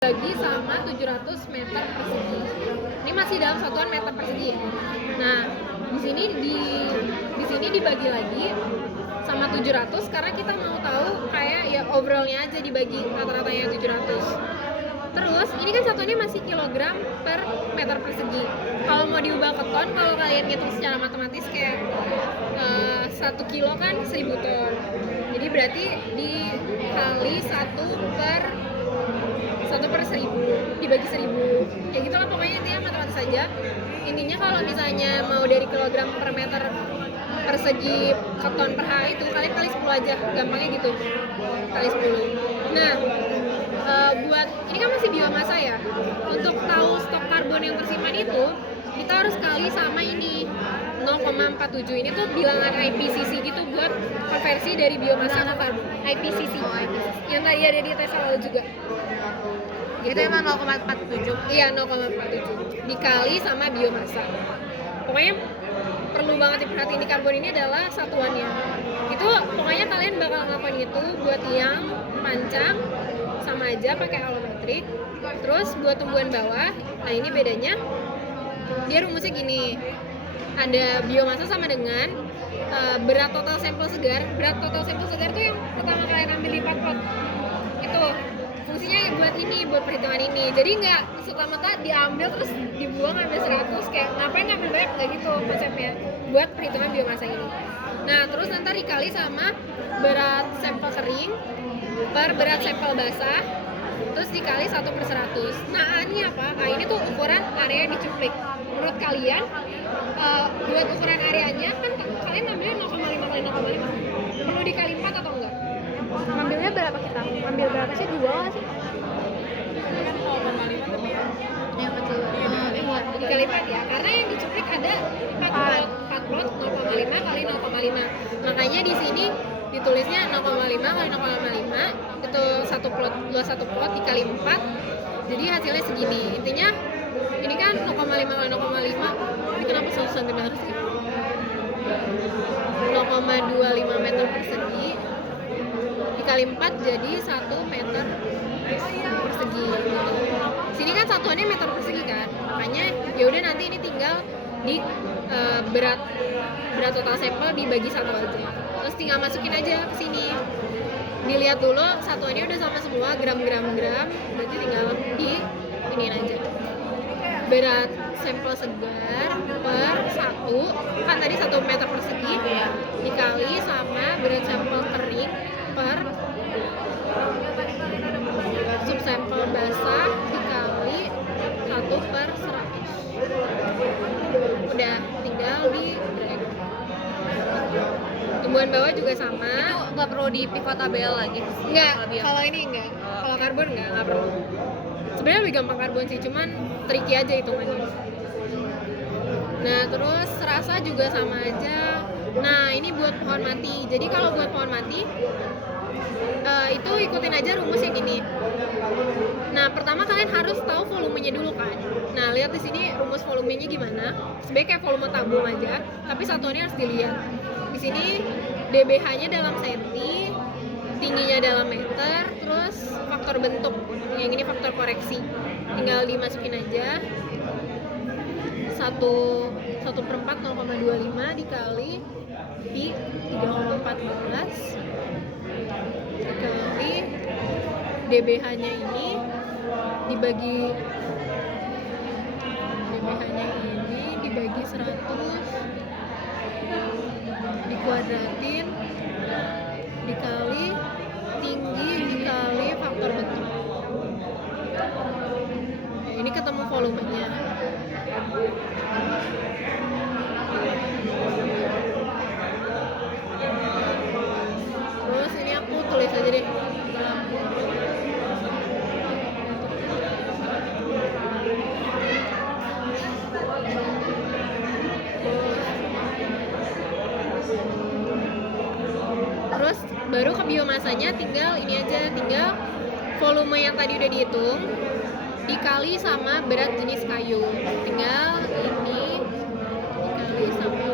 dibagi sama 700 meter persegi. Ini masih dalam satuan meter persegi. Nah, di sini dibagi lagi sama 700 karena kita mau tahu kayak ya overallnya aja dibagi rata-ratanya 700. Terus ini kan satuannya masih kilogram per meter persegi. Kalau mau diubah ke ton, kalau kalian ngitung secara matematis kayak 1 kilo kan 1000 ton. Jadi berarti dikali 1/1000 dibagi 1000. Ya gitulah pokoknya, intinya matematis saja. Intinya kalau misalnya mau dari kilogram per meter persegi ke ton per H itu kalian kali 10 aja, gampangnya gitu. Kali 10. Nah, buat ini kan masih biomasa ya. Untuk tahu stok karbon yang tersimpan itu kita harus kali sama ini 0,47. Ini tuh bilangan IPCC gitu buat konversi dari biomasa ke karbon. IPCC. Yang tadi ada di tes awal juga. Itu emang 0,47. Iya, 0,47 dikali sama biomasa. Pokoknya perlu banget diperhatiin, di karbon ini adalah satuannya. Itu pokoknya kalian bakal ngelakuin itu buat yang pancang sama aja pakai alometrik. Terus buat tumbuhan bawah, nah ini bedanya. Dia rumusnya gini. Ada biomasa sama dengan berat total sampel segar. Berat total sampel segar tuh yang pertama kalian ambil di plot. Itu fungsinya buat ini, buat perhitungan ini. Jadi nggak serta-merta diambil terus dibuang ambil 100, kayak ngapain ngambil banyak, nggak gitu konsepnya. Buat perhitungan biomasa ini. Nah, terus nanti dikali sama berat sampel kering per berat sampel basah, terus dikali 1/100. Nah, ini apa? Nah, ini tuh ukuran area yang dicuplik. Menurut kalian, buat ukuran areanya kan kalian ngambilnya 0,5 kali 0,5. Perlu dikali 4 atau enggak? Ngambilnya berapa kita? Ngambil berapa sih? 2 nggak sih? Ya betul. Dikali 4 ya, karena yang dicuplik ada 4 plot 0,5 kali 0,5. Makanya di sini ditulisnya 0,5 kali 0,5 itu satu plot dikali 4. Jadi hasilnya segini. Intinya ini kan 0,5 kali 0,5. Ini kenapa susah benar sih? 0,25 meter persegi dikali 4 jadi 1 meter persegi gitu. Sini kan satuannya meter persegi kan, makanya ya udah nanti ini tinggal di berat total sampel dibagi 1 aja, terus tinggal masukin aja ke sini. Dilihat dulu satuannya udah sama semua, gram, berarti tinggal di iniin aja berat sampel segar per 1, kan tadi 1 meter persegi dikali sama berat sampel kering per subsampel basah dikali 1/100. Udah tinggal di drag. Tumbuhan bawah juga sama. Itu nggak perlu di pivot tabel lagi. Enggak, kalau ini enggak. Kalau karbon enggak perlu. Sebenarnya lebih gampang karbon sih, cuman tricky aja hitungannya. Nah, terus rasa juga sama aja. Nah, ini buat pohon mati. Jadi kalau buat pohon mati itu ikutin aja rumus yang gini. Nah, pertama kalian harus tahu volumenya dulu kan. Nah, lihat di sini rumus volumenya gimana. Sebenarnya kayak volume tabung aja, tapi satuannya harus dilihat. Di sini dBH-nya dalam senti, tingginya dalam meter, terus faktor bentuk. Yang ini faktor koreksi. Tinggal dimasukin aja. 1/4 0,25 dikali di 3,14 dikali dBH-nya ini dibagi 100 dikuadratin dikali tinggi dikali faktor bentuk. Nah, ini ketemu volumenya. Terus ini aku tulis aja deh. Terus baru ke biomasanya tinggal ini aja, tinggal volume yang tadi udah dihitung dikali sama berat jenis kayu. Tinggal ini dikali sama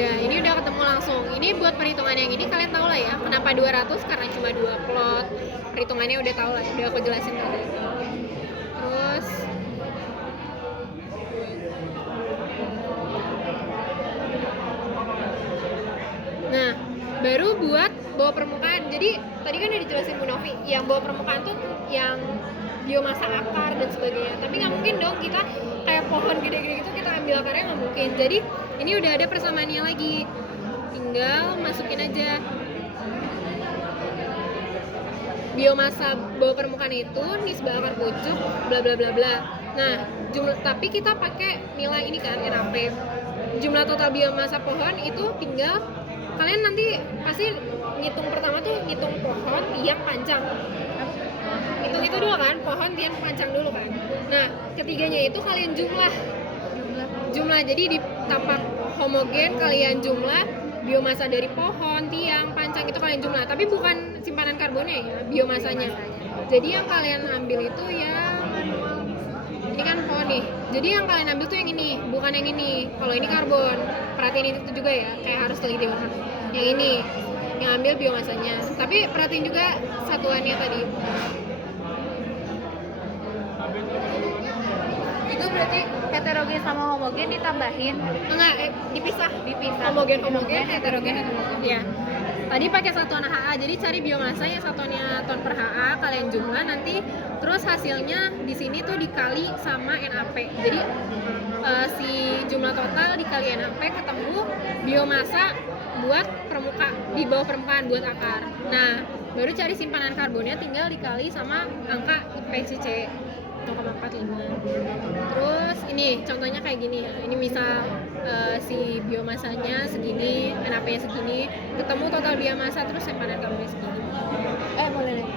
Udah, ini udah ketemu langsung. Ini buat perhitungan yang ini kalian tahu lah ya. Kenapa 200? Karena cuma 2 plot. Perhitungannya udah tahu lah, udah aku jelasin tadi. Terus nah, baru buat bawah permukaan. Jadi tadi kan udah dijelasin Bu Novi, yang bawah permukaan tuh yang biomasa akar dan sebagainya. Tapi nggak mungkin dong kita kayak pohon gede-gede gitu kita ambil akarnya, nggak mungkin. Jadi ini udah ada persamaannya lagi. Tinggal masukin aja biomasa bawah permukaan itu nisbah akar pucuk bla bla bla bla. Nah, tapi kita pakai nilai ini kan RAP. Jumlah total biomasa pohon itu tinggal kalian nanti pasti ngitung pertama tuh ngitung pohon tiang panjang. Hitung itu dulu kan, pohon tiang panjang dulu kan. Nah, ketiganya itu kalian jumlah jadi di tapak homogen kalian jumlah biomasa dari pohon, tiang, pancang itu kalian jumlah, tapi bukan simpanan karbonnya ya, biomasanya. Jadi yang kalian ambil itu ya ini kan pohon nih. Jadi yang kalian ambil tuh yang ini, bukan yang ini. Kalau ini karbon, perhatiin itu juga ya, kayak harus teliti banget. Yang ini yang ambil biomasanya. Tapi perhatiin juga satuannya tadi. Itu berarti heterogen sama homogen ditambahin. Enggak, dipisah. Homogen, heterogen. Ya. Tadi pakai satuan HA, jadi cari biomasa yang satuannya ton per HA, kalian jumlah nanti, terus hasilnya di sini tuh dikali sama NAP. Jadi si jumlah total dikali NAP ketemu biomasa buat di bawah permukaan buat akar. Nah, baru cari simpanan karbonnya tinggal dikali sama angka IPCC 0,45. Terus ini contohnya kayak gini ya. Ini misal si biomasanya segini, NAP-nya segini, ketemu total biomasa terus simpanan karbonnya segini. Boleh deh.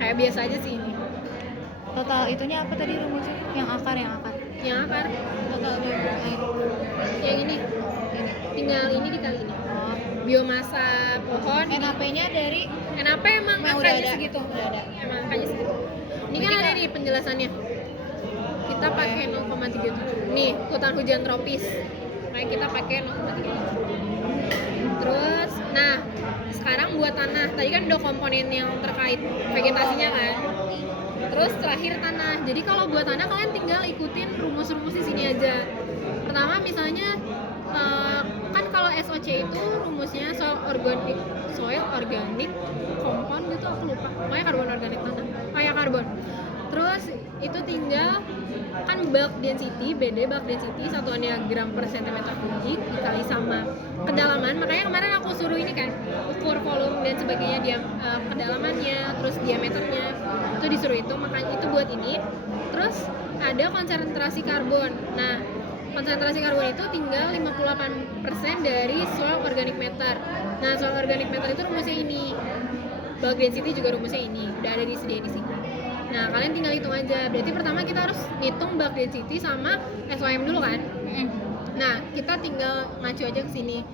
Kayak biasa aja sih ini. Total itunya apa tadi rumusnya? Yang akar. Yang akar Total biomasa itu. yang ini tinggal ini dikali ini. Biomasa pohon NAP-nya dari NAP emang udah angkanya ada. segitu. Udah ada. Emang angkanya segitu. Ini kan ada nih penjelasannya. Kita pakai 0,37. Nih, hutan hujan tropis. Kayak kita pakai 0,37. Terus, nah, sekarang buat tanah. Tadi kan udah komponen yang terkait vegetasinya kan. Terus terakhir tanah. Jadi kalau buat tanah kalian tinggal ikutin rumus-rumus di sini aja. Pertama misalnya kan kalau SOC itu rumusnya soil organic compound gitu, aku lupa. Pokoknya karbon organik tanah. Kayak karbon. Terus itu tinggal kan bulk density, BD bulk density satuannya gram per centimeter kubik dikali sama kedalaman. Makanya kemarin aku suruh ini kan ukur volume dan sebagainya, kedalamannya, terus diameternya itu disuruh itu, makanya itu buat ini. Terus ada konsentrasi karbon. Nah, konsentrasi karbon itu tinggal 58% dari soil organic matter. Nah, soil organic matter itu rumusnya ini. Bulk density juga rumusnya ini. Udah ada disediain di sini. Nah, kalian tinggal hitung aja. Berarti pertama kita harus hitung bulk density sama SOM dulu kan? Nah, kita tinggal ngacu aja ke sini.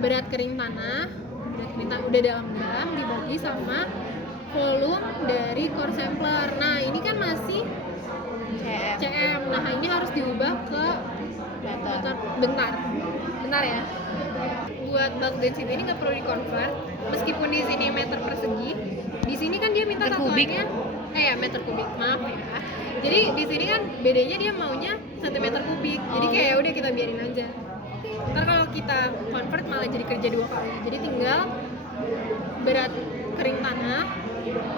Berat kering tanah udah dalam dibagi sama volume dari core sampler. Nah, ini kan masih CM. Nah, ini harus diubah ke meter. Bentar ya. Buat bulk density ini nggak perlu di-convert. Meskipun di sini meter persegi, di sini kan dia minta satuannya meter kubik. Maaf ya. Jadi di sini kan bedanya dia maunya cm kubik. Jadi kayak udah kita biarin aja. Ntar kalau kita convert malah jadi kerja 2 kali. Jadi tinggal berat kering tanah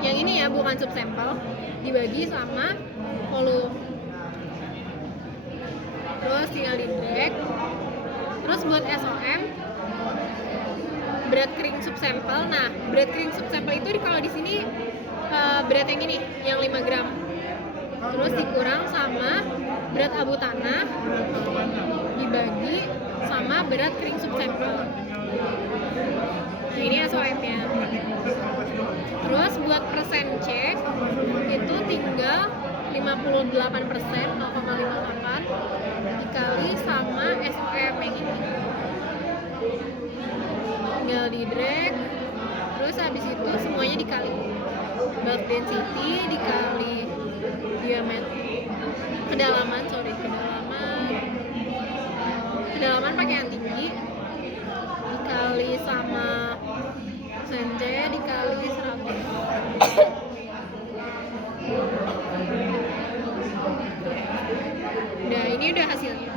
yang ini ya, bukan subsampel, dibagi sama volume. Terus tinggal di drag. Terus buat SOM berat kering subsampel. Nah, berat kering subsampel itu kalau di sini berat yang ini, yang 5 gram. Terus dikurang sama berat abu tanah dibagi sama berat kering subsampel. Nah, ini SOM-nya. Terus buat persen C itu tinggal 58%, 0,58 dikali sama SOM yang ini. Tinggal di drag. Terus habis itu semuanya dikali. Bulk density dikali diameter kedalaman hasilnya.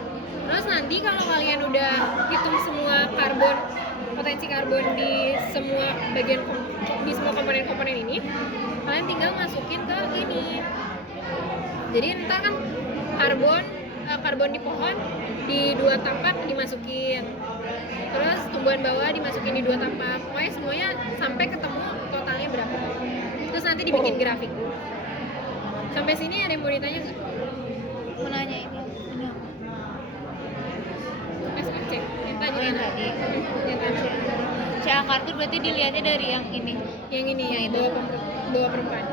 Terus nanti kalau kalian udah hitung semua potensi karbon di semua di semua komponen-komponen ini, kalian tinggal masukin ke ini. Jadi ntar kan karbon di pohon di 2 tapak dimasukin, terus tumbuhan bawah dimasukin di 2 tapak, pokoknya semuanya sampai ketemu totalnya berapa. Terus nanti dibikin grafik. Sampai sini ada yang mau ditanya nggak? Menanya ini. SKC yang tadi. Oh, yang tadi. Yang tadi. C akar tuh berarti dilihatnya dari yang ini. Yang ini Yang yang itu. bawah permukaan.